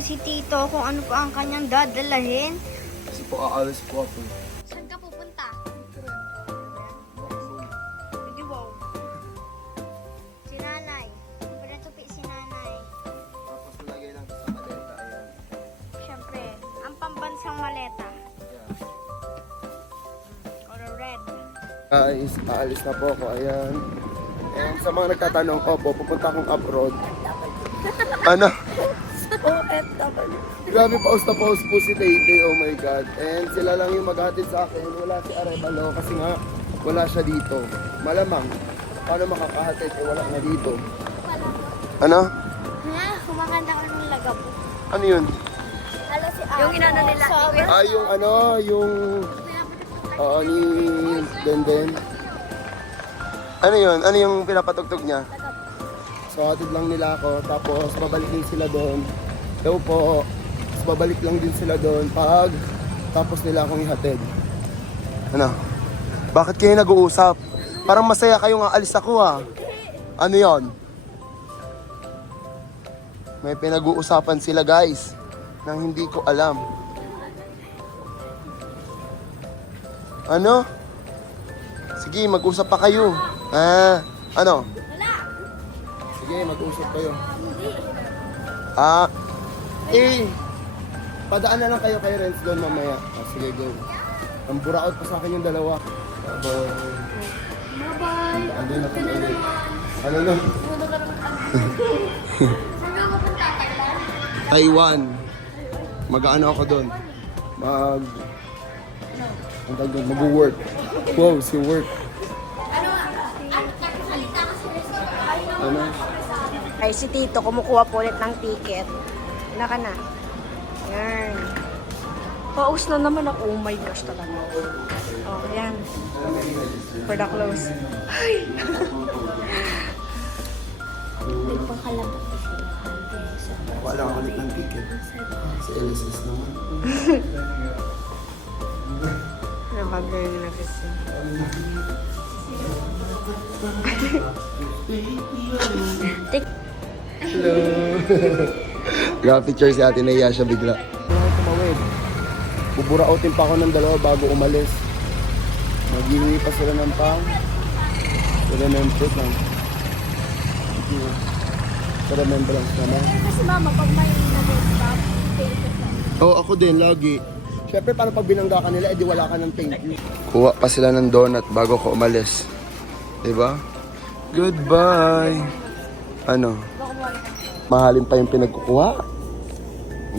Si Tito kung ano pa ang kanyang dadalahin. Kasi po aalis po ako. Saan ka pupunta? Sige, wow. Si nanay. Pinatupi si nanay. Tapos nalagay lang sa maleta, ayan. Siyempre, ang pambansang maleta. Or red. Guys, aalis na po ako, ayan. And sa mga nagtatanong, opo, pupunta akong abroad. Ano? Grabe, paus na paus po si Taytay, oh my God. And sila lang yung maghatid sa akin. Wala si Arevalo kasi nga wala siya dito. Malamang, paano makakahatid? Eh, wala na dito. Ano? Ha? Kumakanta ka ng lagab. Ano yun? Halo si yung inano nila. Ah, yung ano, yung... Oo, ni Denden. Ano yun? Ano yung pinapatugtog niya? So, hatid lang nila ako. Tapos, babalik din sila doon. Daw po. Tapos, babalik lang din sila doon pag tapos nila akong ihatid. Ano? Bakit kayo nag-uusap? Parang masaya kayong aalis ako, ha? Ano yon? May pinag-uusapan sila, guys, nang hindi ko alam. Ano? Sige, mag-usap pa kayo. Ah, ano? Sige, mag-usap kayo. Padaan na lang kayo kay Renz doon mamaya. Ah, sige, go. Ang buraot pa sa akin yung dalawa. Bye-bye. Andun na kami ulit. Ano na? Taiwan. Mag-ano ako doon? Mag-work. Wow, si work. Ano? Ay, si Tito, kumukuha po ulit ng ticket. Naka na. Yan. Paus na naman ako. Oh my gosh, talaga. Oh, yan. For the close. Ay! May pangkalabot. Wala akong ulit ng ticket. Sa LSS naman. Nakagano na kasi. Hello! Picture si Ate Naya siya bigla. Tumawid. Buburautin pa ako ng dalawa bago umalis. Maghihingi pa sila ng pang. Sila ng food lang. Sa remembrance naman. Kasi mama, pag may nag-stop, Oo, ako din, lagi. Siyempre, paano pag binangga ka nila, edi wala ka ng thank you. Kuha pa sila ng donut bago ko umalis. Diba? Goodbye! Ano? Mahalin pa yung pinagkukuha.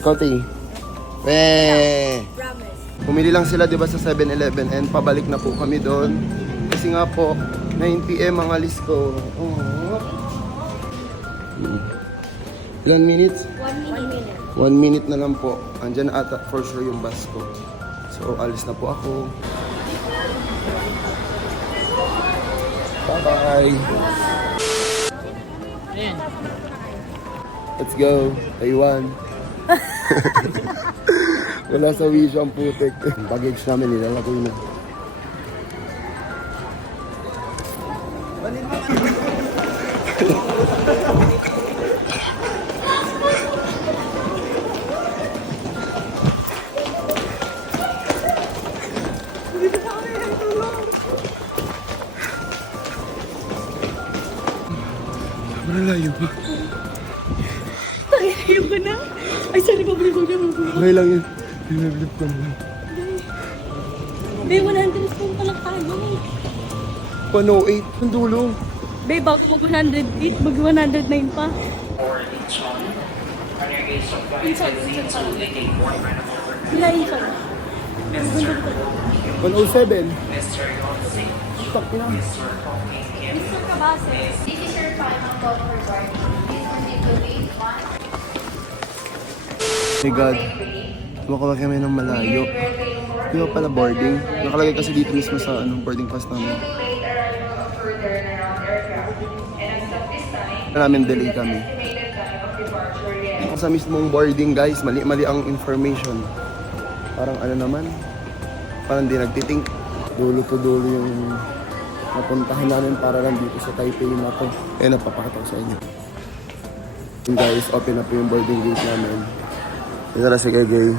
Ikaw, Tay. Weh! Pumili lang sila, diba, sa 7-Eleven and pabalik na po kami doon. Kasi nga po, 9 PM ang alis ko. Oh. Ilan minutes? 1 minute. 1 minute na lang po. Andyan na ata for sure yung bus ko. So, alis na po ako. Bye-bye! Let's go, Taiwan. Wala sa wish ang putik. Baggage namin nilalagay na. Malayo ba? Ayaw ko na. Ay, sorry, pabili ko na. Okay lang yun. Biniblip ko na. May 100 phone pa lang tayo. 108. Ang dulo. Babe, bago mag 108, mag 109 pa. Wala isa. 107. Stop na. Mr. Cabase. My God. Kumakawa kami ng malayo. Di ba pala boarding? Nakalagay kasi dito mismo sa boarding pass namin. Namin delay kami. Sa mismong boarding guys, mali-mali ang information. Parang ano naman, parang di nagtitink. Dulo to dulo yung napuntahan namin para lang dito sa Taipei na to. Eh, napapakita ko sa inyo. Yung guys, open na po yung boarding gate namin. Ito na si Gegay.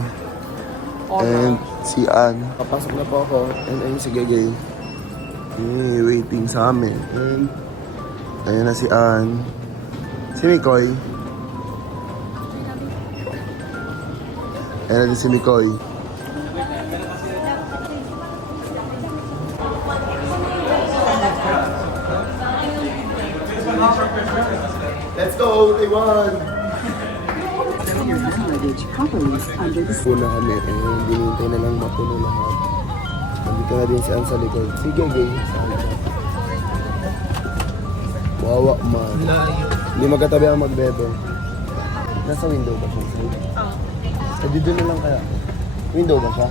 And si Ann. Papasok na po ako. And ayun si Gegay. Waiting sa amin. And ayun na si Ann. Si Mikoy. Ayun na din si Mikoy. Let's go, Taiwan! Puna kami, dinintay na lang mapuno lahat. Nandito na din si Ann sa likod. Sige, gay. Wawa man. Hindi magkatabi ang magbebe. Nasa window ba siya? Oo. Dito na lang kaya. Window ba siya?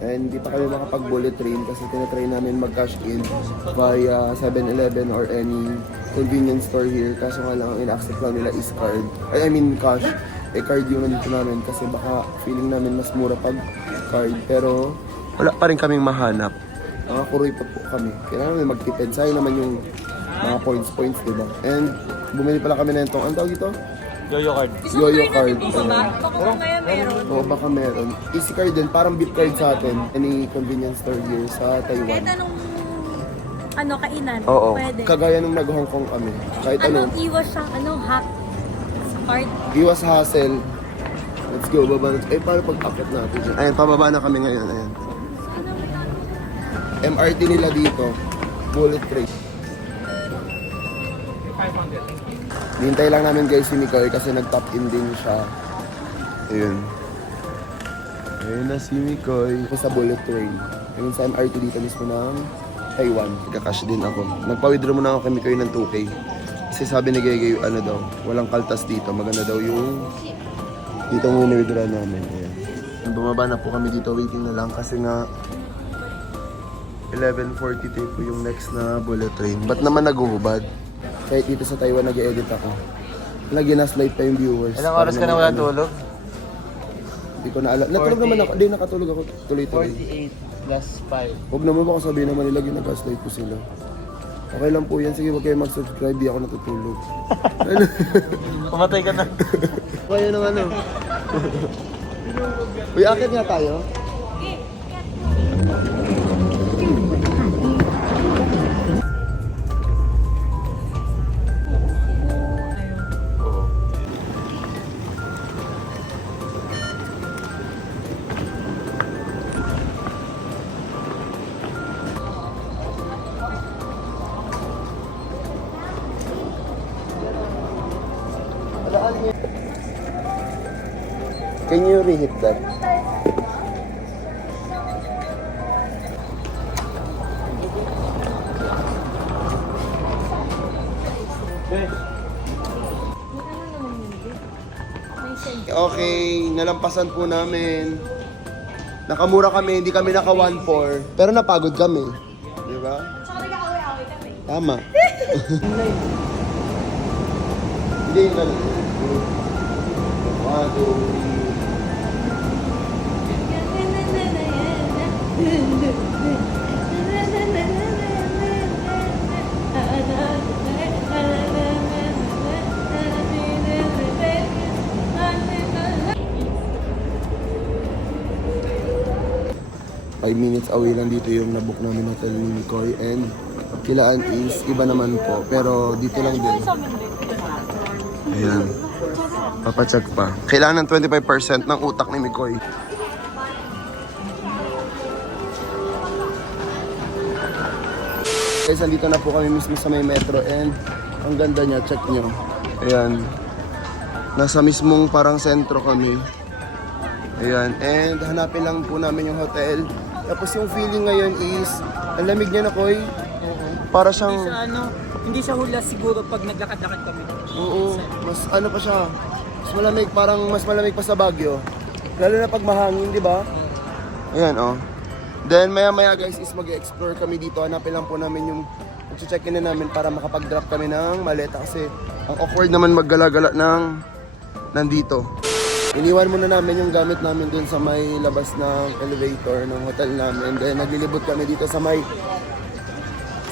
And hindi pa kami makapag-bullet train kasi tinatry namin mag-cash in via 7-Eleven or any convenience store here. Kaso nga lang ang ina-accept lang nila is card. I mean cash. Card yung nandito namin kasi baka feeling namin mas mura pag card. Pero wala pa rin kaming mahanap. Nakakuroy pa po kami. Kailangan namin magtipid. Sayang naman yung mga points, diba? And bumili pala kami na itong, ang tawag ito? Yoyo card. Yoyo card. Baka mamaya meron. Oo, baka meron. Easy card din, parang beat card sa atin. Any convenience store here sa Kahit Taiwan. anong kainan, Oo, pwede. kagaya nung nag-Hong Kong kami. Kahit Anong iwas siyang, hack sa card? iwas hassle. Let's go, baba na. Paano pag-akit natin dyan? Ayan, pababa na kami ngayon. Ayan. MRT nila dito. Bullet train. Hintay lang namin guys si Mikoy kasi nag-top in din siya. Ayun. Ayun na si Mikoy. Ako sa bullet train. Ayun sa MRT dito mismo ng Taiwan. Nagka-cash din ako. Nagpa-withdraw muna ako kay Mikoy ng 2K. Kasi sabi ni Gegay, daw, walang kaltas dito. Maganda daw yung dito muna withdraw namin. Ayan. Bumaba na po kami dito. Waiting na lang kasi nga 11:42 po yung next na bullet train. Ba't naman naguhubad? Kahit dito sa Taiwan nag-edit ako. Lagi na slide pa yung viewers. Ilang oras ka na wala tulog? Hindi ko na alam. Natulog naman ako. Hindi, nakatulog ako tuloy-tuloy. 48 plus 5. Huwag naman baka sabihin naman nila ginag-slide ko sila. Okay lang po yan. Sige, huwag kayo mag-subscribe. Di ako natutulog. Pumatay ka na. Kaya nang ano. Uy, akit nga tayo. Can you reheat that? Okay, nalampasan po namin. Nakamura kami, hindi kami naka 1.4. Pero napagod kami. Di ba? Nag-away-away kami. Tama. Hindi yung ganun. 1, 2, 3. Five minutes away lang dito yung nabook namin hotel ni Mikoy and Kilaan is iba naman po pero dito lang din. Ayan. Papacheck pa. Kailangan ng 25% ng utak ni Mikoy. Guys, andito na po kami mismo sa may metro and ang ganda niya, check nyo. Ayan. Nasa mismong parang sentro kami. Ayan, and hanapin lang po namin yung hotel. Tapos yung feeling ngayon is, ang lamig niya na, Koy. Para siyang, Hindi siya hula siguro pag naglakad-lakad kami. oo, mas ano pa siya, mas malamig, parang mas malamig pa sa Baguio. Lalo na pag mahangin, di ba? Ayan, oh. Then maya-maya guys is mag-explore kami dito. Hanapin lang po namin yung check-in na namin para makapag-drop kami ng maleta kasi ang awkward naman maggala-gala ng nandito. Iniwan muna namin yung gamit namin dun sa may labas ng elevator ng hotel namin. Then naglilibot kami dito sa may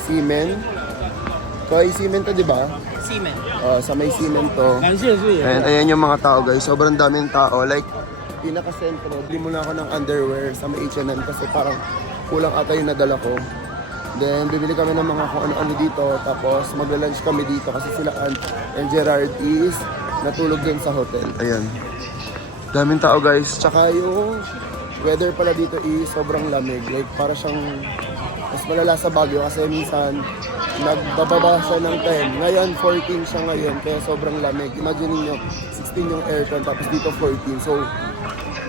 Seamen. Kaya Seamen to, di ba? Seamen. Sa may Seamen to. And ayan yung mga tao guys. Sobrang daming tao. Like, pinaka-sentro. Bili muna ako ng underwear sa may H&M kasi parang kulang ata yung nadala ko. Then bibili kami ng mga kung ano-ano dito. Tapos magla-lunch kami dito kasi sila Ann and Gerard is natulog din sa hotel. Ayan. Daming tao guys. Tsaka yung weather pala dito is sobrang lamig. Like para siyang mas malala sa Baguio kasi minsan nagbababa siya ng 10. Ngayon 14 siya ngayon kaya sobrang lamig. Imagine niyo 16 yung aircon tapos dito 14. So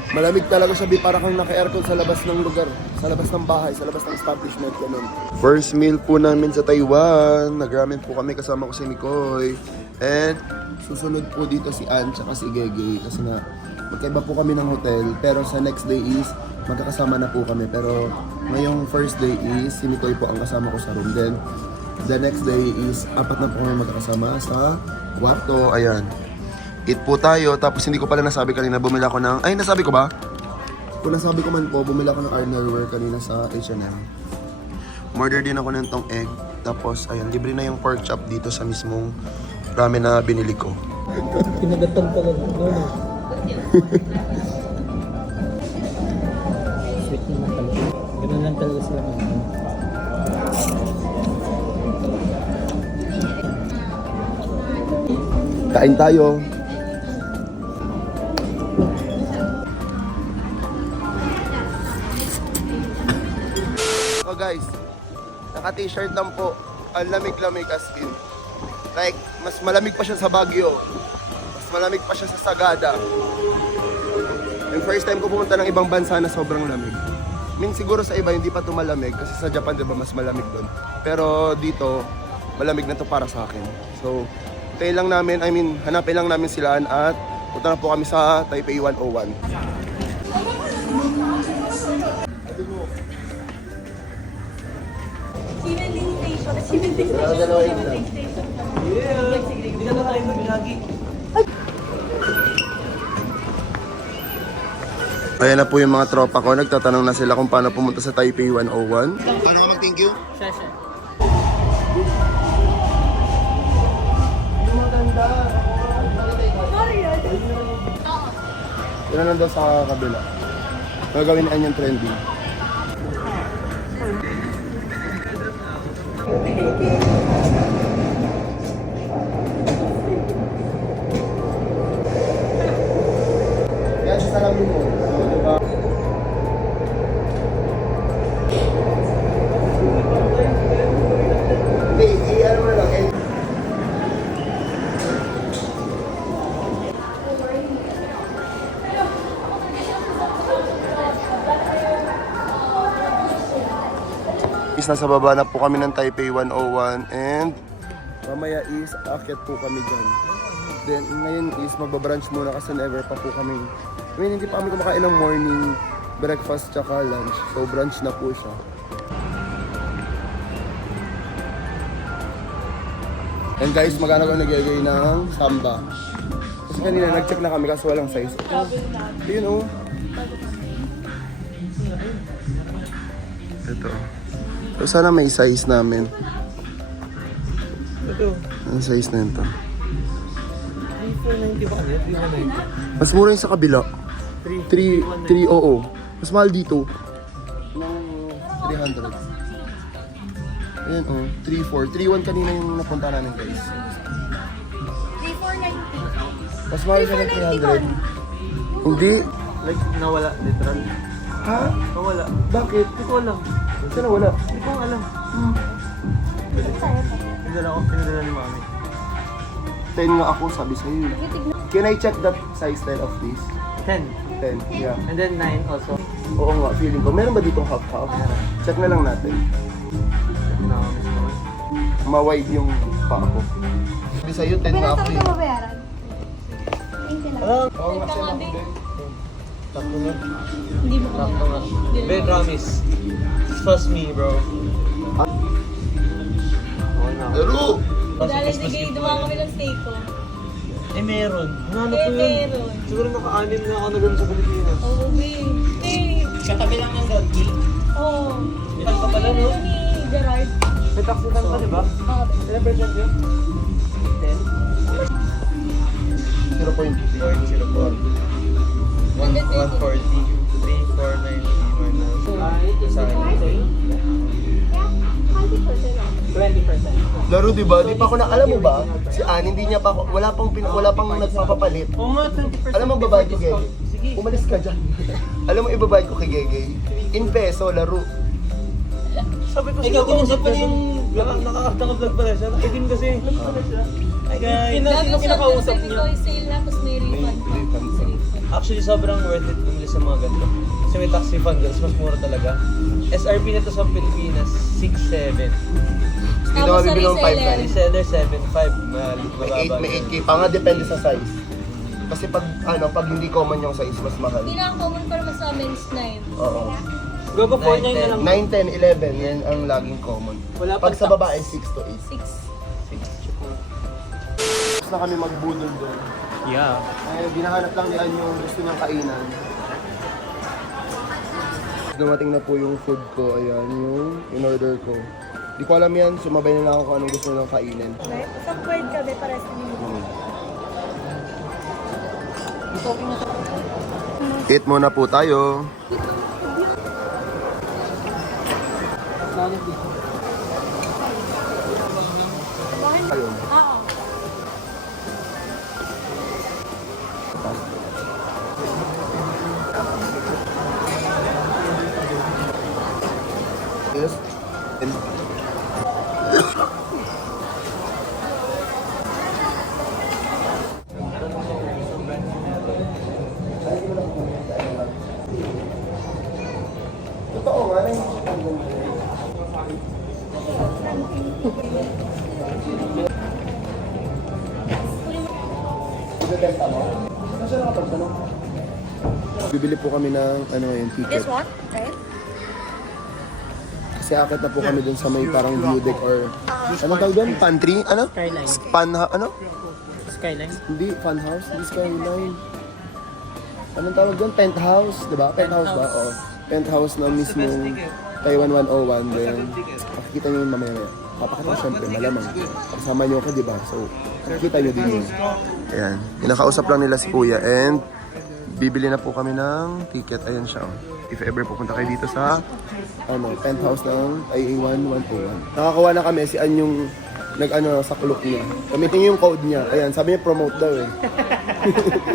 malamig talaga siya, para kang naka-aircon sa labas ng lugar, sa labas ng bahay, sa labas ng establishment, ganun. First meal po namin sa Taiwan. Nag-ramen po kami, kasama ko si Mikoy. And susunod po dito si Ann tsaka si Gege kasi nga magkaiba po kami ng hotel. Pero sa next day is magkakasama na po kami. Pero ngayong first day is si Mikoy po ang kasama ko sa room. Then the next day is apat na po kami magkakasama sa kwarto. Ayan. Eat po tayo, tapos hindi ko pala nasabi kanina, bumili ako ng, ay nasabi ko ba? Kung nasabi ko man po, bumili ako ng underwear kanina sa H&M. Order din ako ng tong egg, tapos ayun, libre na yung pork chop dito sa mismong ramen na binili ko. Pinagatan ka lang. Sweet naman talaga. Ganun lang talaga sila mag Kain tayo. So guys, naka-t-shirt lang po. Ang lamig-lamig as in. Like, mas malamig pa siya sa Baguio. Mas malamig pa siya sa Sagada. Yung first time ko pumunta ng ibang bansa na sobrang lamig. Siguro sa iba hindi pa ito malamig kasi sa Japan diba mas malamig doon. Pero dito, malamig na to para sa akin. So, tayo lang namin, hanapin lang namin sila at punta na po kami sa Taipei 101. Ayan na po yung mga tropa ko. Nagtatanong na sila kung paano pumunta sa Taipei 101. Paano ka mag-thank you? Session. Yun na daw sa kabila. Gagawin na yung trending. Yan sa salamin mo. Diba? Hindi, i-ano mo lang. Nasa baba na po kami ng Taipei 101 and mamaya is aakyat po kami dyan. Then ngayon is magbabrunch muna kasi never pa po kami. Hindi pa kami kumakain ng morning breakfast tsaka lunch. So brunch na po siya. And guys, magkano ko nag-gagay ng samba. Kasi kanina nag-check na kami kasi walang size. Yun oh. Ito. So, sana may size namin. Ito. Ang size na ito. 3,490 ba kanina? 3,190. Mas mura yung sa kabila. 3, oo. Mas mahal dito. Ng 300. Ayan oh, 3,400. 3,100 kanina yung napunta namin guys. 3,490. Mas mahal siya ng 300. Hindi. Like, nawala, literal. Ha? Nawala. Bakit? Hindi ko alam. Saan na wala? Hindi ko alam. Pinadala ni mami. 10 nga ako, sabi sa'yo. Can I check that size style of this? 10. 10, yeah. And then 9 also. Oo nga, feeling ko. Meron ba ditong half-half? Check na lang natin. No, mismo. Ma-wide yung pa ako. Sabi sa'yo, 10 nga ako. Ito mabayaran. Oo nga siya. Sakto na. Hindi mo Sakto na. Ben, promise. Trust me, bro. Okay na. Laro! Dahil sige, dumaan kami ng steak ko. Eh, meron. Ano ko yun? Meron. Siguro naka-anim na ako na ganun sa Pilipinas. Oo, babe. Katabi lang ng Rodney. Oo. Ilan ka pala, no? Ni Gerard. May taxitan ka, di ba? Oo. Ilan percent yun? 0.0. 140. 349 sa akin. 20%. Laro, di ba? Di pa ako na, alam mo ba? Si Ann, hindi niya pa ako, wala pang nagpapapalit. Oo nga, 20%. Alam mo, babayad ko, Gege? Sige. Umalis ka dyan. Alam mo, ibabayad ko kay Gege. In peso, laro. Sabi ko, Ikaw, kausap kinusap pala ko yung naka-vlog pala siya. Nakikin kasi. Hi guys. Sino kinakausap Sabi niyo? ko, sale na, tapos may refund. Actually, sobrang worth it bumili sa mga ganito. Kasi may tax refund, guys. Mas mura talaga. SRP nito sa Pilipinas, 6.7. Dito Tapos kami sa bilang reseller. 5.9. Reseller, 7.5. Mababa. May 8K pa nga, depende sa size. Kasi pag hindi common yung size, mas mahal. Pinaka-common para mas sa men's 9. Oo. Gogo 4.9 na lang. 9, 10, 11, yan ang laging common. Wala Pag pang sa tax. babae, 6 to 8. 6. Tapos na kami magbudol doon. Yeah. Ay, binahanap lang niyan yung gusto niyang kainan. Dumating na po yung food ko. Ayan, yung in-order ko. Di ko alam yan, sumabay na lang ako kung anong gusto niyang kainin. Sa word kami, pares na Eat muna po tayo. Ayun. Oo. Yes. And totoo nga rin. Bibili po kami ng yung ticket. This one, right? Kasi akit na po kami dun sa may parang view deck or anong tawag doon? Pantry? Ano? Skyline. Ano? Skyline. Hindi, fun house. Hindi skyline. Anong tawag doon? Penthouse, di ba? Penthouse ba? Oo. Penthouse na mismo Taiwan 101. Then, makikita nyo yun mamaya. Papakita syempre, malamang. Kasama nyo ako, di ba? So, makikita nyo din yun. Ayan. Inakausap lang nila si Kuya and bibili na po kami ng ticket. Ayan siya. Oh. If ever pupunta kayo dito sa penthouse ng IA1 101. Nakakuha na kami si An yung sa clock niya. Gamitin niyo yung code niya. Ayan, sabi niya promote daw eh.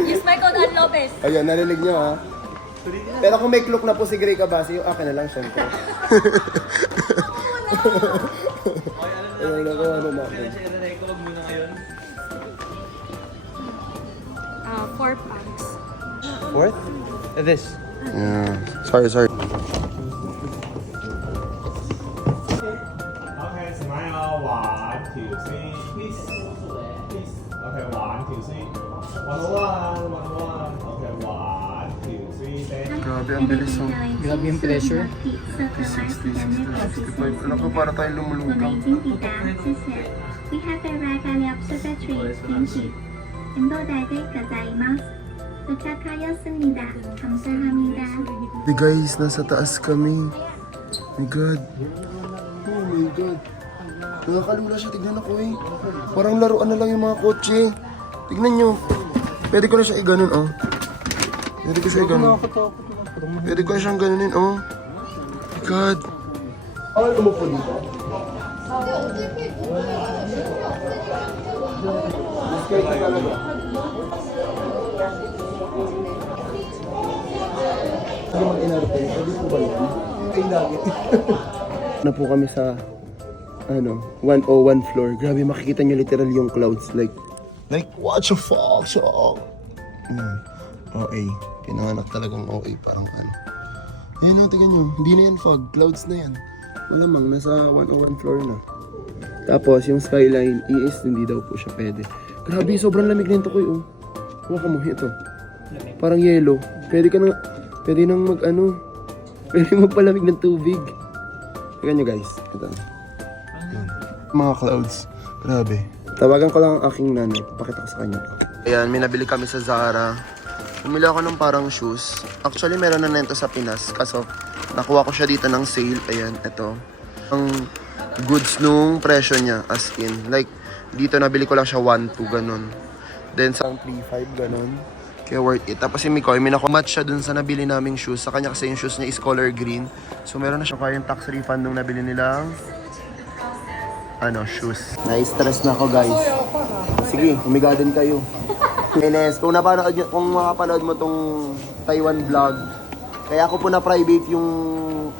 Use my code, Ann Lopez. Ayan, narinig niyo ha. Pero kung may clock na po si Grey Cabasi, yung akin na lang syempre. Ayan, nakuha na natin. 4 packs. Fourth? This. Yeah. Sorry. Okay, smile. 1, 2, 3. Peace. Peace. Okay, 1, 2, 3. 101, 101. Okay, 1, 2, 3. Thank you. Grabe, ang bilis oh. Grabe yung pressure. 60, 60, 65. Alam ko para tayo lumulutang. 我们已经抵达，谢谢。We have arrived at the observatory. Thank you. 인도다들 가자이마스. 도착하였습니다. 감사합니다. Hey guys, nasa taas kami. My God. Oh my God. Nakakalula siya. Tignan ako eh. Parang laruan na lang yung mga kotse. Tignan nyo. Pwede ko na siya i-ganon oh. Pwede ko siya i-ganon. Pwede ko na siyang ganunin oh. My God. Bawal umupo dito. Discard ka talaga. Pwede mag-inarutin. Pwede po ba yun? Ay, lagi. Na po kami sa 101 floor. Grabe, makikita nyo literal yung clouds. Like Like, what the fuck, so? OA. Pinanganak talagang OA. Parang ano. Yan o, tingnan nyo. Hindi na yan fog. Clouds na yan. Malamang, nasa 101 floor na. Tapos, yung skyline is, hindi daw po siya pwede. Grabe, sobrang lamig nito ko oh. Huwag ka mo, ito. Parang yellow. Pwede nang pwede magpalamig ng tubig. Tingnan nyo guys. Ito. Yan. Mga clouds. Grabe. Tawagan ko lang ang aking nanay. Pakita ko sa kanya. Ayan, may nabili kami sa Zara. Bumili ako ng parang shoes. Actually, meron na nito sa Pinas. Kaso, nakuha ko siya dito ng sale. Ayan, ito. Ang goods nung presyo niya. As in, like, dito nabili ko lang siya 1-2, ganun. Then, sa 3-5, ganun. Kaya worth it. Tapos si Mikoy, may nakumatch siya dun sa nabili naming shoes. Sa kanya kasi yung shoes niya is color green. So, meron na siya kaya yung tax refund nung nabili nilang shoes. Na-stress na ako, guys. Sige, humiga din kayo. Ines, kung makapanood mo tong Taiwan vlog, kaya ako po na private yung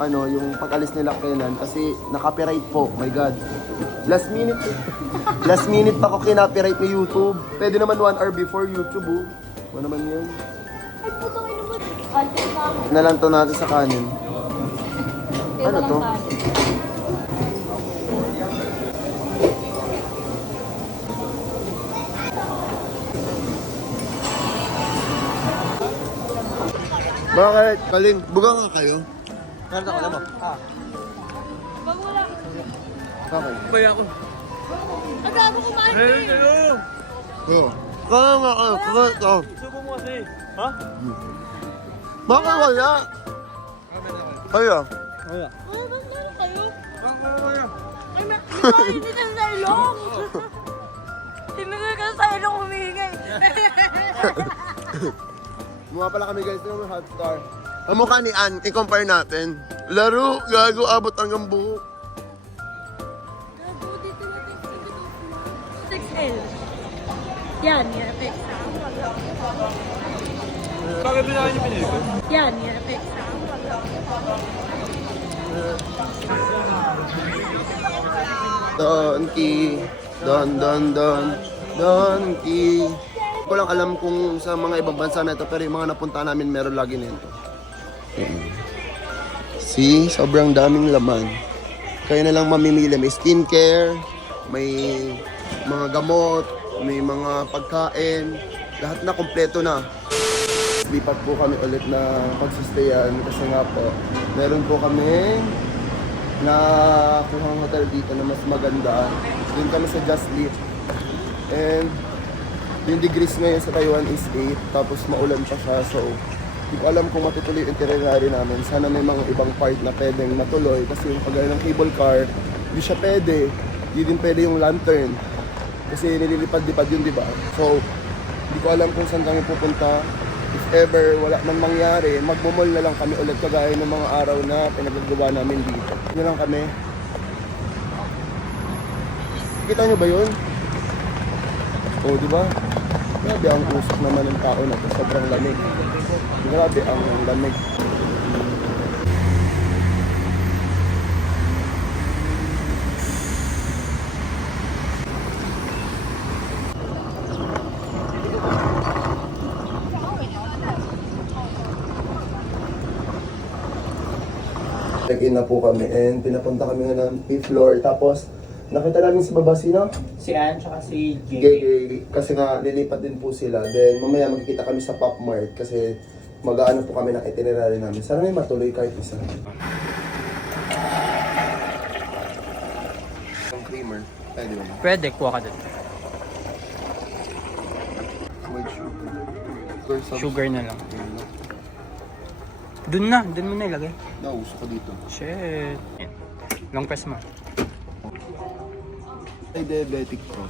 pag-alis nila Kenan kasi na-copyright po. My God. Last minute pa ko kinopyright ni YouTube. Pwede naman 1 hour before YouTube, oh. Ano naman yun? Ay, putang ina mo. Alter na ako. Nalanto natin sa kanin. Ano to? Bakit? Kaling, buga nga kayo. Karta ko naman. Wag mo lang. Bakit? Kaya ako. Ang gago kumain. Oo. Kaya nga kayo, kaya ka. Subo mo kasi. Ha? Bakit wala? Kaya? Kaya. Ay, ba't meron kayo? Ay, may hindi ka sa ilong. Tinigil ka sa ilong humingay. Mukha pala kami guys ng hot star. Ang mukha ni Ann, i-compare natin. Laro, gago, abot hanggang buhok. Gago, dito natin sa 6L. Yan, effect sa. Bakit pinakain yung pinili ko? Yan, effect sa. Donkey, donkey. Hindi ko lang alam kung sa mga ibang bansa na ito, pero yung mga napunta namin meron lagi nito. See, sobrang daming laman. Kaya na lang mamimili. May skincare, may mga gamot, may mga pagkain. Lahat na kompleto na. Lipat po kami ulit na pagsistayan kasi nga po, meron po kami na kuhang hotel dito na mas maganda. Doon kami sa Just Live. And yung degrees ngayon sa Taiwan is 8, tapos maulan pa siya. So, hindi ko alam kung matutuloy yung itinerary namin. Sana may mga ibang part na pwedeng matuloy. Kasi yung pagaya ng cable car, hindi siya pwede. Hindi din pwede yung lantern. Kasi nililipad-lipad yun, di ba? So, hindi ko alam kung saan kami pupunta. If ever wala man mangyari, magmumol na lang kami ulit kagaya ng mga araw na pinagagawa namin dito. Yun lang kami. Kita nyo ba yun? Oo, di ba? Grabe ang usok naman ng tao na ito. Sobrang lamig. Grabe ang lamig. Check-in na po kami and pinapunta kami nga ng 5th floor. Tapos nakita namin sa baba sino? Si Ann, tsaka si Gay. Kasi nga lilipat din po sila. Then mamaya magkikita kami sa Pop Mart kasi mag-aano po kami ng itinerary namin. Sana may matuloy kahit isa. Ang creamer. Pwede ba? Pwede, kuha ka dun. With sugar. Sugar na lang. Dun mo na ilagay. Nauso ko dito. Shit. Yan. Long press mo. Ay, diabetic po.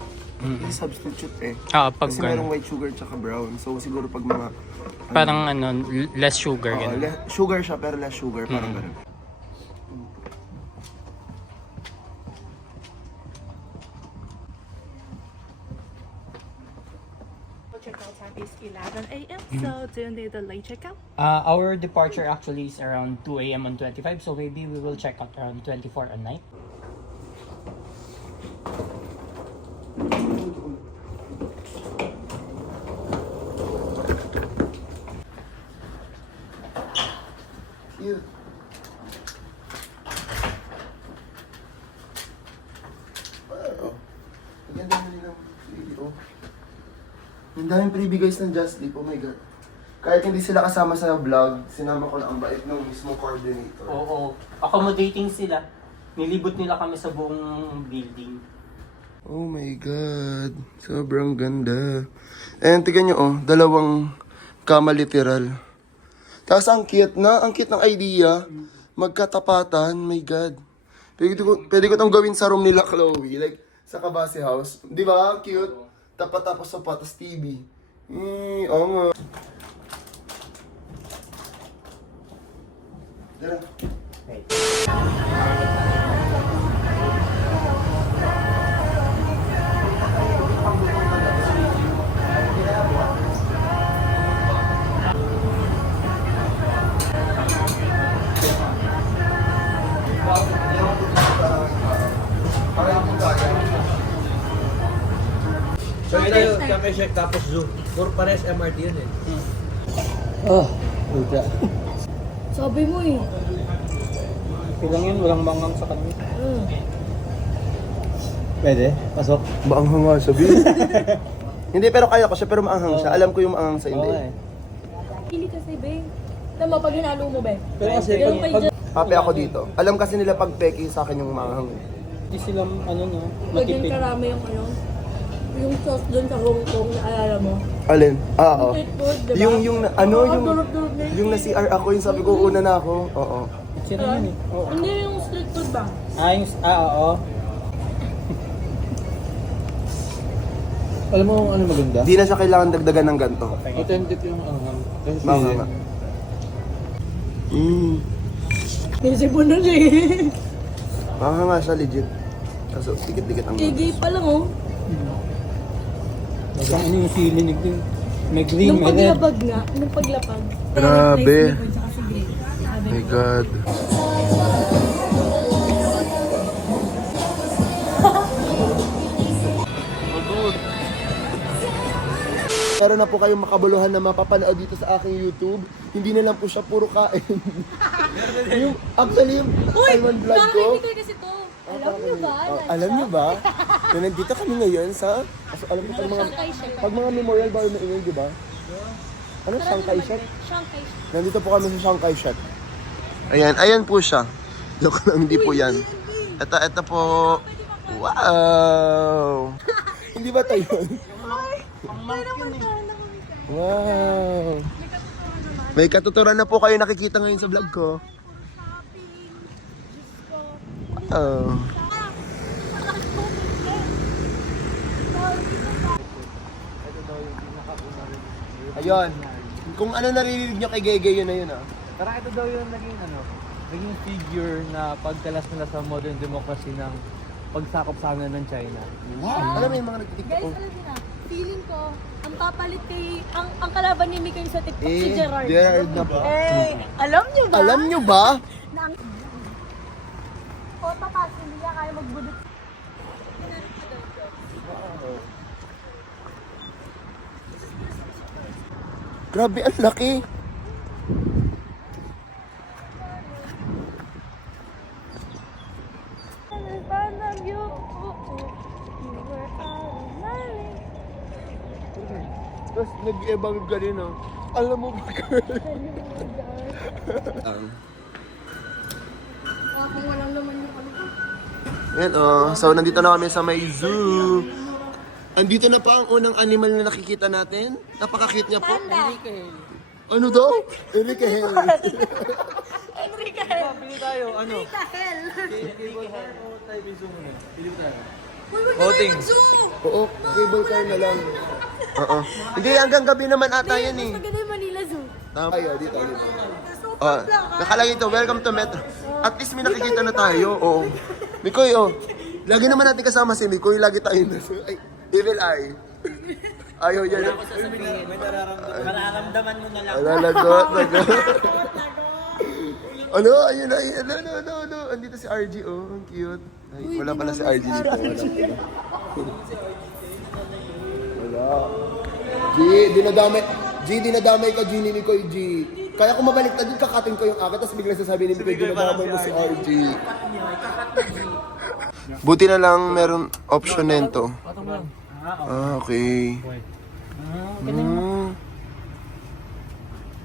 Substitute eh. Pag Kasi merong white sugar tsaka brown. So siguro pag mga... parang less sugar. Ganun. Sugar siya pero less sugar. Parang ganun. Checkout time is 11 a.m. So do you need a late checkout? Our departure actually is around 2 a.m. on 25, so maybe we will check out around 24 at night. Cute. Oh. Ang ganda na nilang freebie, oh. Ang daming freebie guys ng Just Leap, oh my god. Kahit hindi sila kasama sa vlog, sinama ko na ang bait ng mismo coordinator. Oo. Accommodating sila. Nilibot nila kami sa buong building. Oh my god, sobrang ganda. And tignan nyo, oh, dalawang kama literal. Tapos ang cute ng idea. Magkatapatan, my god. Pwede ko tong gawin sa room nila, Chloe. Like, sa Kabase House. Di ba? Cute. Tapat tapos sa patas TV. Oo nga. Tara. So tayo, Cafe Shack tapos zoo. Puro pares MRT yun eh. Sabi mo eh. Kailang yun, walang mangang sa kanya. Pwede? Pasok? Maanghang nga, sabi. Hindi, pero kaya ko siya, pero maanghang siya. Alam ko yung maanghang sa hindi. Pili kasi, be. Tama, pag hinalo mo, be. Pero kasi pag Happy ako dito. Alam kasi nila pag peki sa akin yung maanghang. Hindi sila, ano no, Ganyan matipid. karami yung ano. Yung sauce dun sa Hong Kong, naalala mo? Alin? Oo. Street food, diba? Yung na yung na CR ako, yung sabi ko, una na ako. Oo. Sino yun eh? Oo. Hindi yung street food ba? Oo. alam mo ano maganda? Di na siya kailangan dagdagan ng ganito. Authentic yung anghang. Kasi Maanghang nga. Kasi po na siya eh. Maanghang nga siya, legit. Kaso, dikit-dikit ang Kigay pa lang oh. Basta ano yung silinig din. May green, Nung may red. paglapag nga, nung paglapag. Grabe. My God. Meron na po kayong makabuluhan na mapapanood dito sa aking YouTube. Hindi na lang po siya puro kain. Actually, yung Taiwan vlog ko. Kasi to. Alam niyo ba? Alam niyo ba? Na nandito kami ngayon sa... alam niyo pag mga memorial ba na ingay, di ba? Ano? Shanghai Shek? Shanghai Shek. Nandito po kami sa Shanghai Shek. Ayan po siya. Look lang, hindi po yan. Ito po. Wow! Hindi ba tayo yun? Wow! May katuturan na po kayo nakikita ngayon sa vlog ko. Wow! Ayun. Kung ano naririnig nyo kay Gege, yun na yun ah. Parang ito daw yung naging figure na pagkalas nila sa modern democracy ng pagsakop sa amin ng China. Wow! Alam mo yung mga nagtitiktok Guys, ko? alam niyo na, feeling ko, ang papalit kay, ang kalaban ni Mikoy sa TikTok si Gerard. Gerard na po. Alam niyo ba? Alam nyo ba? Na ang... O, tapas, hindi niya kaya magbudot. Grabe, ang laki. Tapos nag-ebang ganun oh. Alam mo ba, girl? Kung walang laman yung ano. Yan oh. So, nandito na kami sa may zoo. Andito na pa ang unang animal na nakikita natin. Napaka-cute niya po. Ano daw? Enrique Hell. Enrique Hell. Pili tayo, ano? Enrique Hell. Voting. Oo, cable car na lang. Oo. Hindi, hanggang gabi naman ata yan eh. Maganda yung Manila Zoo. Tama. Ay, dito. Oh, nakalagay ito, welcome to Metro. At least may nakikita na tayo. Oo. Mikoy, oh. Lagi naman natin kasama si Mikoy. Lagi tayo na. Ay, evil eye. Ayaw yan. Mararamdaman mo na lang. Lagot. Ano? Ayun na. Ano. Andito si RG, oh. Ang cute. Ay, wala pala si RG dito. Wala. G, dinadamay ka, G, ni Mikoy, G. Kaya kung mabaliktad yun, kakatin ko yung akin, tapos biglang sasabihin ni Mikoy, ginagawa mo si RJ. Buti na lang meron option nito. Ah, okay.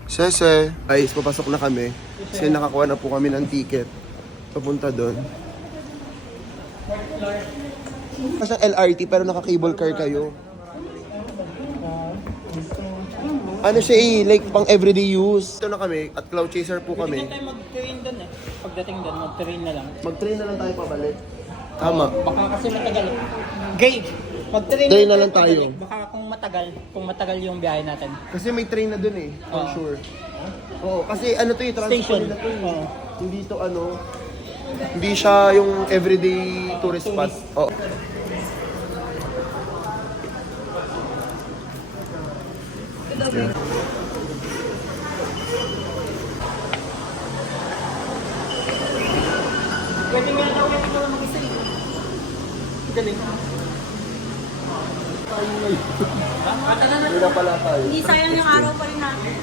Sese. Guys, papasok na kami. Kasi nakakuha na po kami ng ticket. Papunta doon. Kasi LRT pero naka-cable car kayo. Ano siya eh, like pang everyday use. Ito na kami, at Cloud Chaser po kami. Hindi tayo mag-train doon eh. Pagdating doon, mag-train na lang. Mag-train na lang tayo pabalik. Tama. Baka kasi matagal. Gay! Mag-train Train na lang tayo. pabalik. Baka kung matagal yung biyahe natin. Kasi may train na dun eh, for sure. Oo, kasi ano to yung transport Station. nila to eh. Hindi to ano, hindi siya yung everyday tourist spot. Oo. Pwede nga daw mag-isa eh. Galing. Hindi na pala tayo. Hindi sayang yung araw pa rin natin.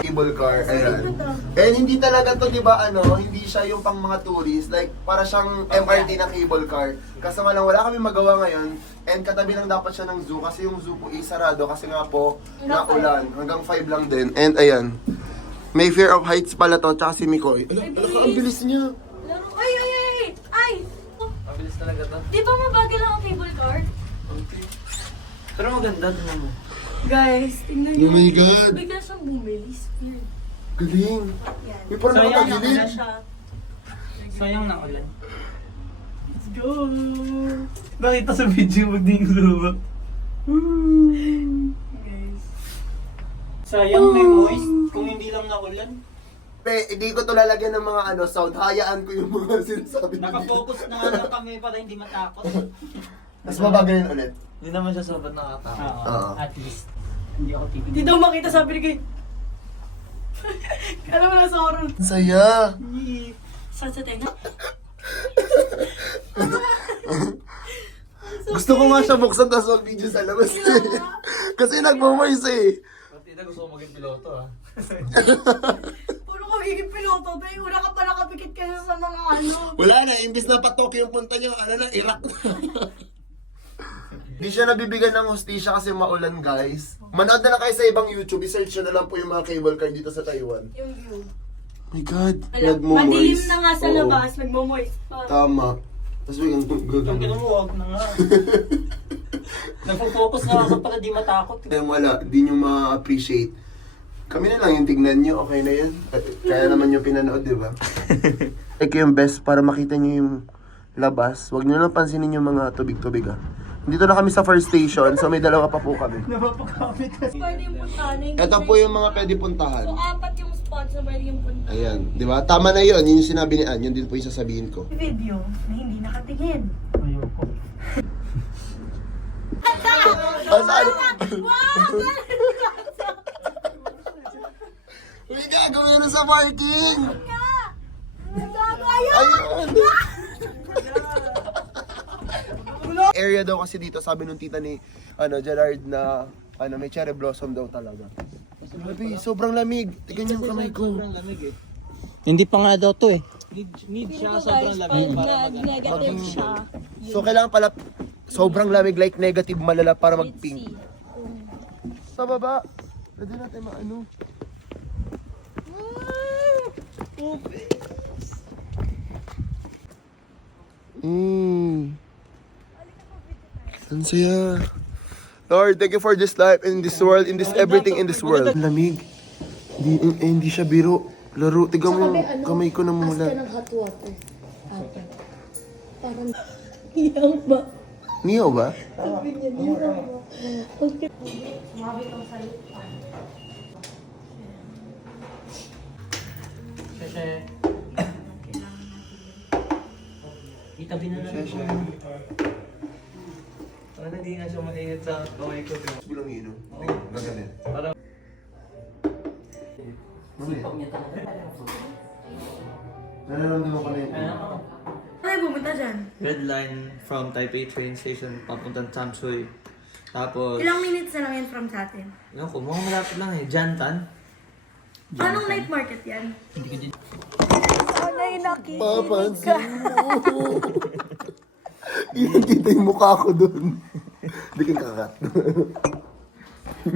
Cable car, ayan. And hindi talaga to, di ba, ano, hindi siya yung pang mga tourist. Like, para siyang MRT na cable car. Kasi nga lang, wala kami magawa ngayon. And katabi lang dapat siya ng zoo. Kasi yung zoo po is sarado. Kasi nga po, naulan. Hanggang 5 lang din. And ayan. May fear of heights pala to, tsaka si Mikoy. Ang bilis niya. Ay, ay, ay! Ay! Mabilis talaga to. Di ba mabagal lang ang cable car? Pero maganda, tingnan mo. Guys, tingnan Oh niyo. my God. Bigla siyang bumilis. Weird. Galing. May parang Sayang nakatagilid. na siya. Sayang na ulan. Let's go! Nakita sa video, magding suba. Sayang may moist. Kung hindi lang naulan. Hindi ko to lalagyan ng mga ano sound. Hayaan ko yung mga sinasabi niya. Nakafocus na nga lang kami para hindi matakot. Mas mabagalin ulit. Hindi naman siya sobrang nakakatawa. Oo. At least. Hindi ako titigil. Hindi daw makita sabi ni Kay. Kala mo na sa oron. Saya. Saan sa tenga? Gusto ko nga siya buksan tapos mag-video sa labas. Kasi nagmamais eh. Pati na gusto ko maging piloto ah. Puro ka magiging piloto. Tayo, una ka pa nakapikit kayo sa mga ano. Wala na, imbis na patok yung punta niya, ano na, Iraq na. Hindi siya nabibigyan ng hustisya kasi maulan, guys. Manood na lang kayo sa ibang YouTube, i-search nyo na lang po yung mga cable car dito sa Taiwan. Yung view. My God, Madilim na nga sa Oo. labas. Nagmo-moist pa. Tama. Tapos biglang Ang gagawin. kinuwag na nga. Nagpo-focus nga ako para di matakot. Kaya wala, di nyo ma-appreciate. Kami na lang yung tignan nyo, okay na yan. Kaya naman yung pinanood, di ba? Ito yung best para makita nyo yung labas. Huwag nyo lang pansinin yung mga tubig-tubig ah. Dito na kami sa first station, so may dalawa pa po kami. Pwede yung puntahan. Ito po yung mga pwede puntahan. So, 4 yung spots na pwede yung puntahan. Ayan, di ba? Tama na yun, yun yung sinabi ni Ann, yun din po yung sasabihin ko. Video na hindi nakatingin. Ayoko. Saan? May gagawin na sa parking! Ayun! Area daw kasi dito, sabi nung tita ni Gerard na may cherry blossom daw talaga. Grabe, sobrang lamig. Tignan yung kamay ko. Hindi pa nga daw to eh. Need siya sobrang lamig Pag para nag-negative siya. So kailangan pala sobrang lamig, like negative malala para mag-pink. Sa baba. Pwede natin maano. Okay. Ang saya. Lord, thank you for this life, in this world, in this everything in this world. Lamig. Hindi siya biro. Laro, tignan mo yung kamay ko namumula. ng hot water. Parang iyaw ba? Niyo ba? Kasi itabi na natin. Parang hindi nga siya mainit sa kamay ko. Bilang yun, no? Gaganin. Parang Sipag niya talaga. Nararamdaman ko na yun. Ano pumunta dyan? red line from Taipei train station papuntang Tamsui. Tapos, Ilang minutes na lang yan from sa atin? naku, mukhang malapit lang eh. Jantan. Anong night market yan? Sana'y nakikita. Papansin mo. Kita yung mukha ko dun. Hindi kang kakat.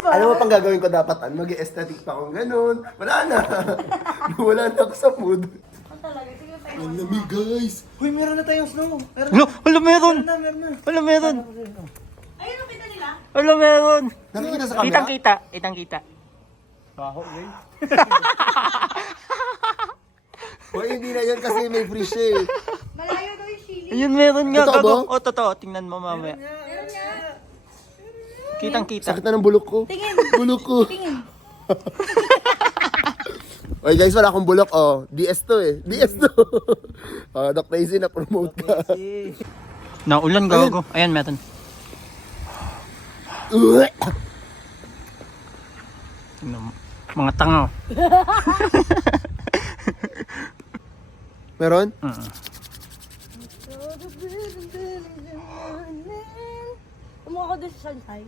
Alam mo pang gagawin ko dapat? Mag-aesthetic pa akong ganun. Wala na. Wala na ako sa mood. Ang lamig, guys. Uy, meron na tayong snow. Meron Wala, meron! meron na. Wala, meron! Ayun, nakita nila? Wala, meron! Nakikita sa camera? Kitang-kita, kitang-kita. Baho, guys. O, hindi na yan kasi may free siya eh. Malayo daw yung chili. Ayun, meron nga. Totoo ba? O, totoo. Tingnan mo mamaya. Kitang-kita. Sakit na ng bulok ko. Tingin. Bulok ko. Tingin. Oy guys, wala akong bulok. Oh, DS to eh. DS to. Doc Daisy, na-promote ka. Naulan, gago. Ayan, meron. Tingnan mo. Mga tanga. Oh. Meron? Umuha ko doon sa Sansay.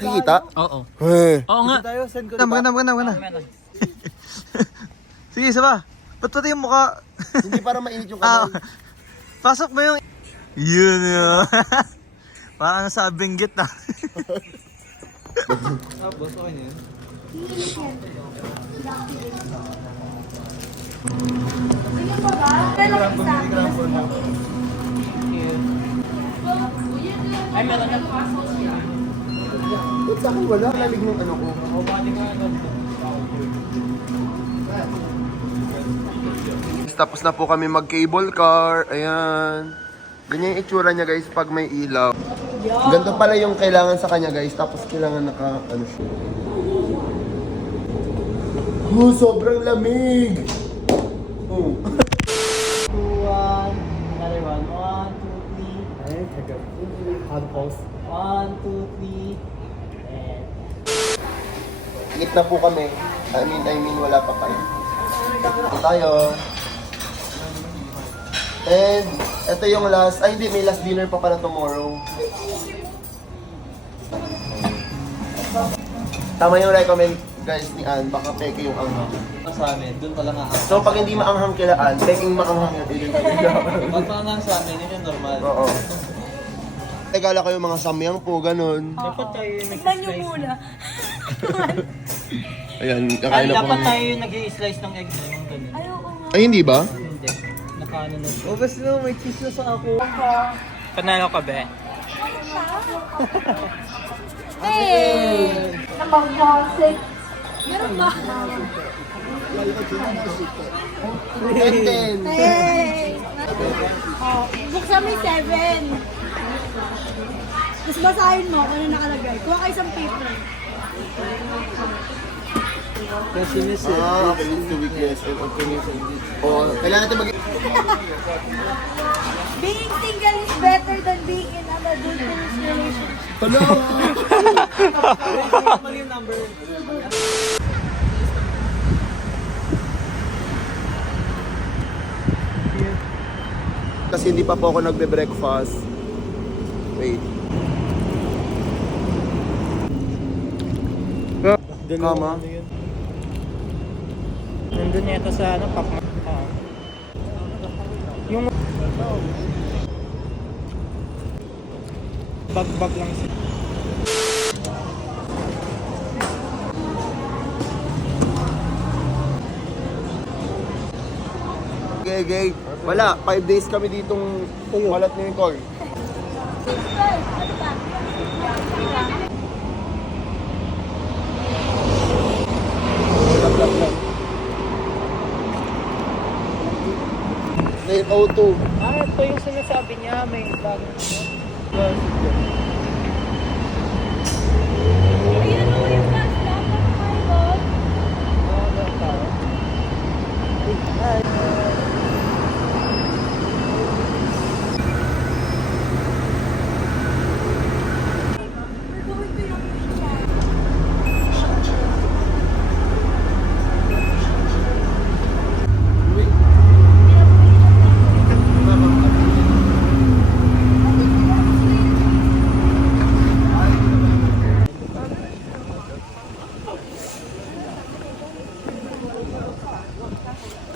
Kikita? Oo. Eh. Oo nga. Tayo, send ko. Maganda. Sige, isa ba? Ba't pati yung mukha? Hindi para mainit yung kamay. Pasok mo yung... Yun yun. Parang nasa Benguet na. Boss, okay na yun. Pero isa. Ay, meron na. Ba't sa akin wala? Lamig ng ano ko. Tapos na po kami mag-cable car. Ayan. Ganyan yung itsura niya guys pag may ilaw. Ganito pala yung kailangan sa kanya guys. Tapos kailangan ano siya. Sobrang lamig! Oh. Another one. 1, 2, 3. Ay, taga. Hard pulse. 1, 2, 3. And... Late na po kami. I mean, wala pa kayo. Ito tayo. And, ito yung last, ay hindi, may last dinner pa pala tomorrow. Tama yung recommend guys ni Ann, baka peke yung anghang. Sa amin, dun pala nga. So pag hindi maanghang kila Ann, peking maanghang yun. Pag pangang sa amin, yun yung normal. Oo. Tegala kayo mga samyang po, ganun. Dapat tayo Tignan nyo muna. Ayan, kakain na po dapat kami. tayo nag-i-slice ng egg na yung ganun. Ayoko nga. Ay, hindi ba? Hindi. Nakaano na. Oh, basta no, may cheese na sa ako. Panalo ka, be? Hey! Napang-posik. Meron ba? 10. Hey! Oh, buksan mo yung 7. Tapos basahin mo kung ano nakalagay. Kuha ka isang paper. Pessimist eh. Okay, the weakness and optimism. Oh, kailangan natin mag- Being single is better than being in an adulterous relationship. Hello! Mali yung number. Kasi hindi pa po ako nagbe-breakfast. Wait. Kama. Nandun yata sa ano, pack na. Yung... Bag-bag lang siya. Okay. Wala, 5 days kami ditong walat ni Nicole. May O2. Ah, ito yung sinasabi niya, may bag.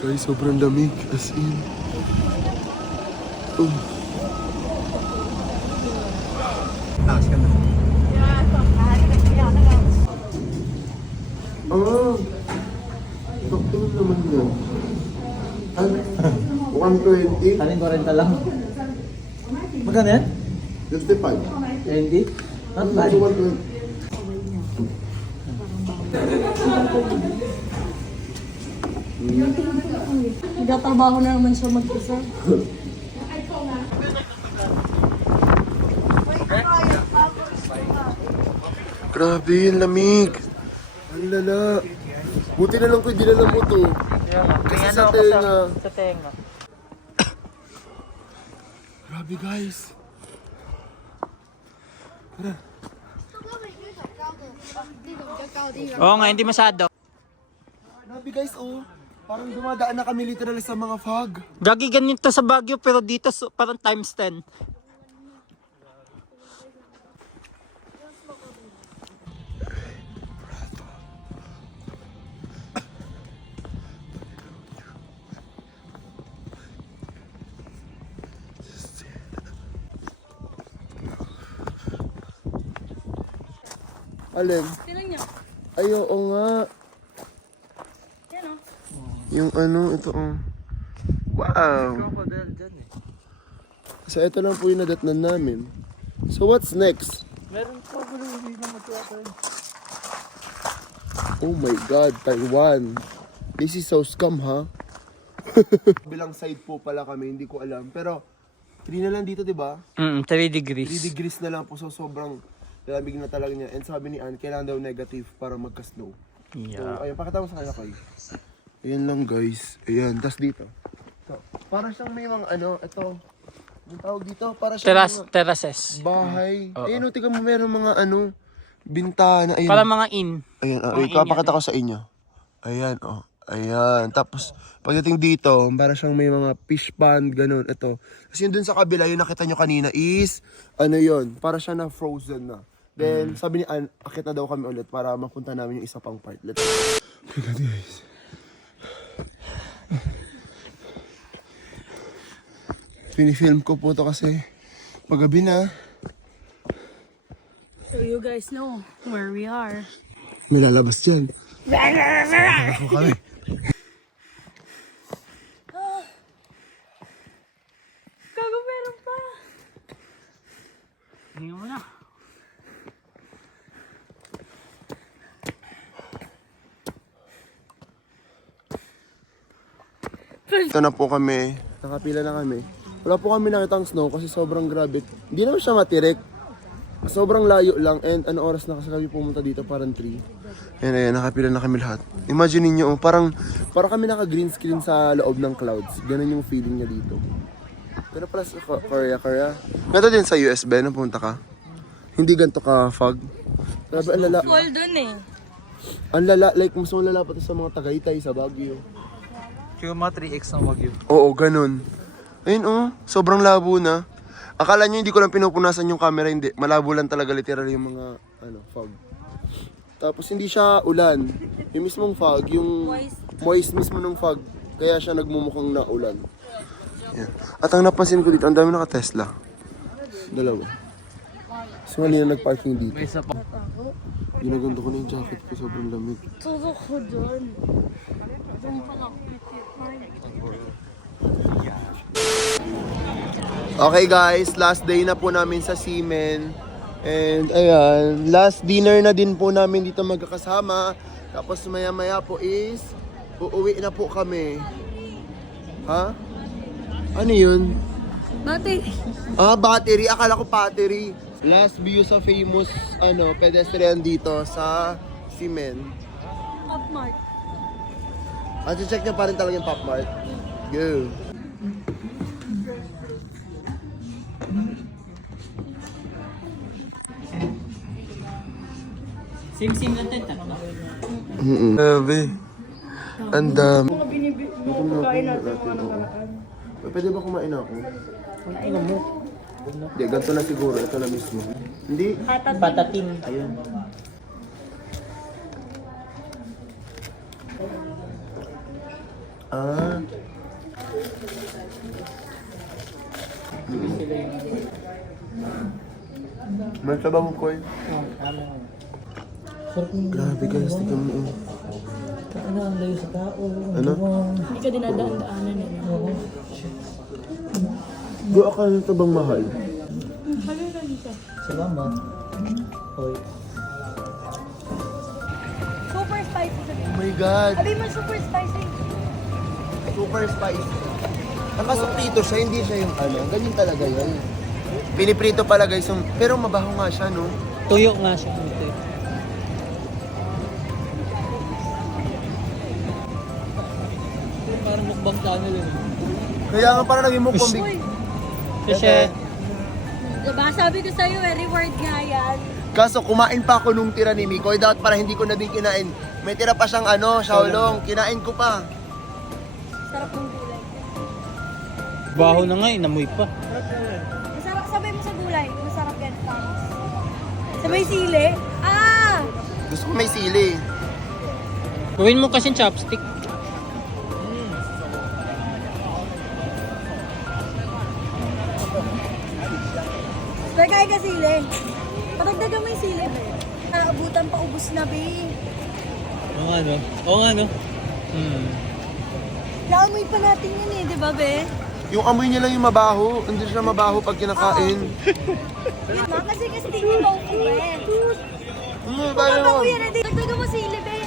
Guys, sobrang lamig. As in. Oh. Ah, sakto naman yan. 120, Kanin 40 lang. Magkano yan? 55. Hindi? Not bad. 120. Nagtatrabaho na naman siya mag-isa. Grabe, yung lamig. Ang lala. Buti na lang ko, hindi na mo to. Kasi sa tenga. Sa tenga. Grabe guys. Oo nga, hindi masyado. Grabe guys, oh. Parang dumadaan na kami literal sa mga fog. Gagi ganito sa Baguio pero dito parang times 10. Alin? Tinan niyo. Ay, oo nga. Yan o. Yung ano, ito oh. Wow! So ito lang po yung nadatnan namin. So what's next? Meron pa hindi na magtuwa. Oh my God, Taiwan. This is so scam, ha? Bilang side po pala kami, hindi ko alam. Pero 3 na lang dito, di ba? 3 degrees. 3 degrees na lang po, so sobrang lamig na talaga niya. And sabi ni Ann, kailangan daw negative para magka-snow. So, ayun, pakita mo sa kanya kayo. Ayan lang guys. Ayan, tas dito. So, para siyang may mga ano, ito. Yung tawag dito, para siyang mga Terraces. bahay. Ayun, tingnan mo meron mga ano, bintana. Ayun. Para mga inn. Ayan, Mga wait, papakita ko sa inyo. Ayan, oh. Ayan. Tapos, pagdating dito, para siyang may mga fish pond, ganun. Ito. Kasi yun dun sa kabila, yung nakita nyo kanina is, ano yun, para siya na frozen na. Then, sabi ni Ann, akit na daw kami ulit para mapunta namin yung isa pang part. Let's go. Oh my God, guys. Pinifilm ko po to kasi paggabi na. So you guys know where we are. May lalabas dyan. Ako kami. Gago, meron pa. Hindi mo na. Ito na po kami. Nakapila na kami. Wala po kami nakitang snow kasi sobrang grabe. Hindi naman siya matirik. Sobrang layo lang. And ano oras na kasi kami pumunta dito? Parang 3. Ayan, nakapila na kami lahat. Imagine niyo, parang kami naka-green screen sa loob ng clouds. Ganun yung feeling niya dito. Pero pala sa Korea. Meron din sa US, Ben, nung pumunta ka. Hindi ganito ka fog. Grabe, ang lala. Fall dun eh. Ang lala, like mas malala pa to sa mga Tagaytay, sa Baguio. Yung mga 3x ng Wagyu. Oo, ganun. Ayun oh, sobrang labo na. Akala nyo hindi ko lang pinupunasan yung camera, hindi. Malabo lang talaga literal yung mga fog. Tapos hindi siya ulan. Yung mismong fog, yung moist mismo ng fog, kaya siya nagmumukhang na ulan. Yan. At ang napansin ko dito, ang dami naka-Tesla. Dalawa. So mali na nag-parking dito. May isa pa. Ginaganda ko na yung jacket ko, sobrang lamig. Turo ko dun. Doon pala. Okay guys, last day na po namin sa Seamen. And ayan, last dinner na din po namin dito magkakasama. Tapos maya po is uuwi na po kami. Ha? Ano yun? Battery. Ah, battery. Akala ko battery. Last view sa famous pedestrian dito sa Seamen. Pop Mart. At check nyo pa rin talaga yung Pop Mart. Go. Sing-sing lang din tatlo. Grabe. Ang dami. Kain natin mga nakaraan. Pwede ba kumain ako? Hindi, ganito na siguro. Ito na mismo. Hindi? Patatim. Ayun. Ah, nila yung May sabaw ko eh. ano. Sarap yung Grabe guys, tignan mo. ano, ang layo sa tao. Ano? Hindi ka dinadaan-daanan eh. Oo. Go, akala nito bang mahal? Salamat. Hoy. Super spicy sabi. Oh my God! Sabi mo super spicy. Super spicy. Nakasuprito siya, hindi siya yung ano. Ganyan talaga yun. Piniprito pala guys, yung, pero mabaho nga siya, no? Tuyo nga siya. Ito. Parang mukbang channel yun. Kaya nga parang naging mukbang big. Kasi, Diba? Sabi ko sa'yo eh, reward nga yan. Kaso kumain pa ako nung tira ni Mikoy, dapat para hindi ko na din kinain. May tira pa siyang ano, shaolong. Kinain ko pa. Sarap ng gulay. baho na nga eh, namoy pa. Masarap, sabay mo sa gulay. Masarap yan, promise. Sabay sili? Ah! Gusto ko may sili. Gawin mo kasing chopstick. Sabay kaya ka sili. Patagdagan mo yung sili. Naabutan pa ubus na, be. Oo nga no? Oo nga no? Naamoy pa natin yun eh, di ba, be? Yung amoy niya lang yung mabaho. Hindi siya mabaho pag kinakain. Yun ma, kasi sticky mo ko eh. Bayo. Kapag ko yan, dagdagan mo sili, be.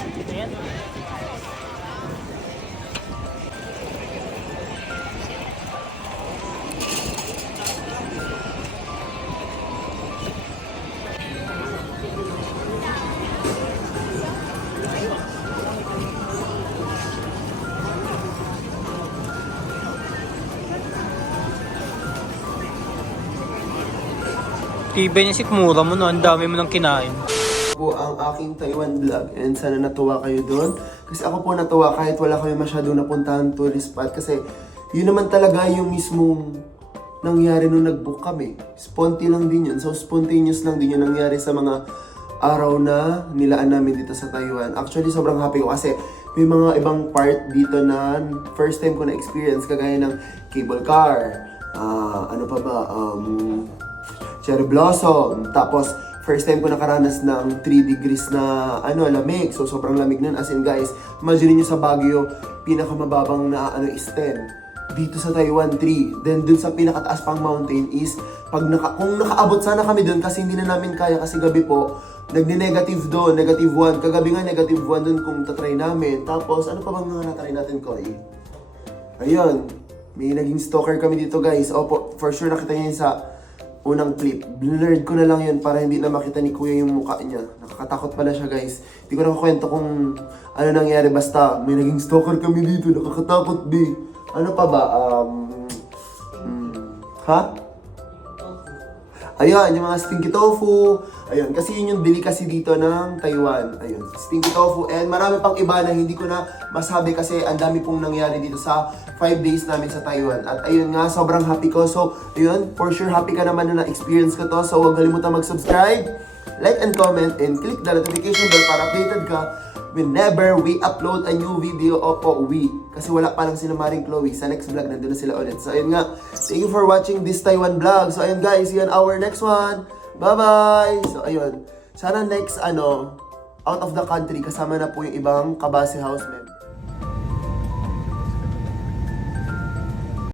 Tibay niya si Mura mo no, ang dami mo nang kinain. Po ang aking Taiwan vlog and sana natuwa kayo doon. Kasi ako po natuwa kahit wala kayo masyadong napuntahan tourist spot kasi yun naman talaga yung mismong nangyari nung nag-book kami. Sponty lang din yun. So spontaneous lang din yun nangyari sa mga araw na nilaan namin dito sa Taiwan. Actually sobrang happy ko kasi may mga ibang part dito na first time ko na experience kagaya ng cable car. Ano pa ba? Cherry blossom. Tapos, first time ko nakaranas ng 3 degrees na lamig. So, sobrang lamig nun. As in, guys, imagine nyo sa Baguio, pinakamababang na is 10. Dito sa Taiwan, 3. Then, dun sa pinakataas pang mountain is, kung nakaabot sana kami dun, kasi hindi na namin kaya, kasi gabi po, nagni-negative doon, negative 1. Kagabi nga, negative 1 dun kung tatry namin. Tapos, ano pa bang mga natry natin, Koy? Ayun, may naging stalker kami dito, guys. Opo, for sure nakita niyo yun sa unang clip. Blurred ko na lang yun para hindi na makita ni Kuya yung mukha niya. Nakakatakot pala siya, guys. Hindi ko na kukwento kung ano nangyari. Basta may naging stalker kami dito. Nakakatakot, B. Ano pa ba? Ha? Ayun, yung mga stinky tofu. Ayun, kasi yun yung delicacy dito ng Taiwan. Ayun, stinky tofu. And marami pang iba na hindi ko na masabi kasi ang dami pong nangyari dito sa 5 days namin sa Taiwan. At ayun nga, sobrang happy ko. So, ayun, for sure happy ka naman na na-experience ko to. So, huwag kalimutan mag-subscribe, like and comment, and click the notification bell para updated ka whenever we upload a new video. Opo, kasi wala pa lang sila Maring Chloe. Sa next vlog, nandun na sila ulit. So, ayun nga. Thank you for watching this Taiwan vlog. So, ayun guys, see you on our next one. Bye-bye! So, ayun. Sana next, out of the country, kasama na po yung ibang Kabase House member.